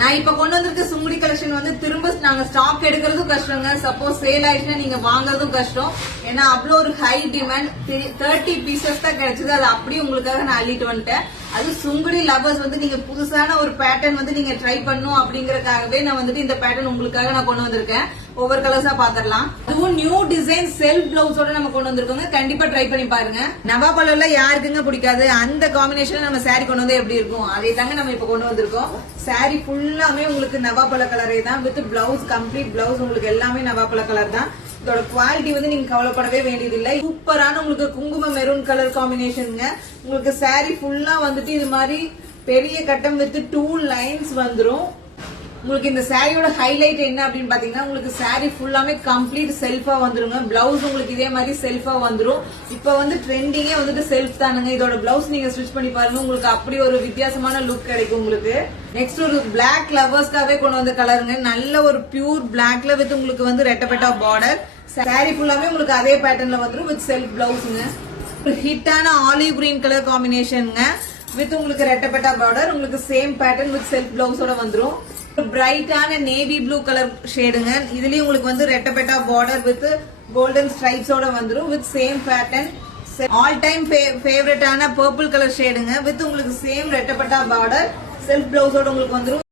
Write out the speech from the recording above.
நான் இப்ப கொண்டு வந்திருக்க சுங்குடி கலெக்ஷன் வந்து திரும்ப நாங்க ஸ்டாக் எடுக்கிறதும் கஷ்டங்க. சப்போஸ் சேல் ஆயிடுச்சுன்னா நீங்க வாங்குறதும் கஷ்டம். ஏன்னா அவ்வளவு ஒரு ஹை டிமாண்ட். 30 பீசஸ் தான் கிடைச்சது. அது அப்படியே உங்களுக்காக நான் அள்ளிட்டு வந்துட்டேன். அது சுங்குடி லவர்ஸ் வந்து நீங்க புதுசான ஒரு பேட்டர்ன் வந்து நீங்க ட்ரை பண்ணும் அப்படிங்கறதுக்காகவே நான் வந்துட்டு இந்த பேட்டர்ன் உங்களுக்காக நான் கொண்டு வந்திருக்கேன். ஒவ்வொரு கலர்ஸா பாத்திரலாம். அதுவும் நியூ டிசைன் செல்ஃப் பிளவுஸோட நம்ம கொண்டு வந்திருக்கோங்க. கண்டிப்பா ட்ரை பண்ணி பாருங்க. நவா பழம்ல யாருக்குங்க பிடிக்காது? அந்த காம்பினேஷன் நம்ம சாரி கொண்டு வந்து எப்படி இருக்கும் அதே தாங்க நம்ம இப்ப கொண்டு வந்திருக்கோம். சாரி ஃபுல்லாமே உங்களுக்கு நவா பழ கலரே தான். வித் பிளவுஸ், கம்ப்ளீட் பிளவுஸ் உங்களுக்கு எல்லாமே நவா பழ கலர் தான். இதோட குவாலிட்டி வந்து நீங்க கவலைப்படவே வேண்டியதில்லை. சூப்பரான உங்களுக்கு குங்கும மெரூன் கலர் காம்பினேஷனுங்க. உங்களுக்கு சாரி ஃபுல்லா வந்துட்டு இது மாதிரி பெரிய கட்டம் வித் 2 லைன்ஸ் வந்துரும். உங்களுக்கு இந்த சாரியோட ஹைலைட் என்ன அப்படின்னு பாத்தீங்கன்னா, உங்களுக்கு சாரி ஃபுல்லாமே கம்ப்ளீட் செல்ஃபா வந்துருங்க. பிளவுஸ் உங்களுக்கு இதே மாதிரி செல்ஃபா வந்துரும். இப்ப வந்து ட்ரெண்டிங்கே வந்துட்டு செல்ஃப் தானுங்க. இதோட பிளவுஸ் நீங்க ஸ்டிச் பண்ணி பாருங்க. உங்களுக்கு அப்படி ஒரு வித்தியாசமான லுக் கிடைக்கும் உங்களுக்கு. நெக்ஸ்ட் ஒரு பிளாக் லவர்ஸ்க்காகவே கொண்டு வந்த கலருங்க. நல்ல ஒரு பியூர் பிளாக்ல வித் உங்களுக்கு வந்து ரெட்டப்பெட்டா பார்டர். சாரி ஃபுல்லாமே உங்களுக்கு அதே பேட்டர்ன்ல வந்துரும் வித் செல்ஃப் பிளவுஸ்ங்க. ஒரு ஹிட்டான ஆலிவ் கிரீன் கலர் காம்பினேஷனுங்க. வித் உங்களுக்கு ரெட்டப்பெட்டா பார்டர். உங்களுக்கு சேம் பேட்டர்ன் வித் செல்ஃப் பிளவுஸோட வந்துரும். பிரைட்டான நேவி ப்ளூ கலர் ஷேடுங்க. இதுலயும் உங்களுக்கு வந்து ரெட்டப்பெட்டா பார்டர் வித் கோல்டன் ஸ்ட்ரைப்ஸோட வந்துரும் with same pattern. All time ஃபேவரட்டான பர்பிள் கலர் ஷேடுங்க. வித் உங்களுக்கு சேம் ரெட்டப்பெட்டா பார்டர் செல்ஃப் பிளவுஸோட உங்களுக்கு வந்துரும்.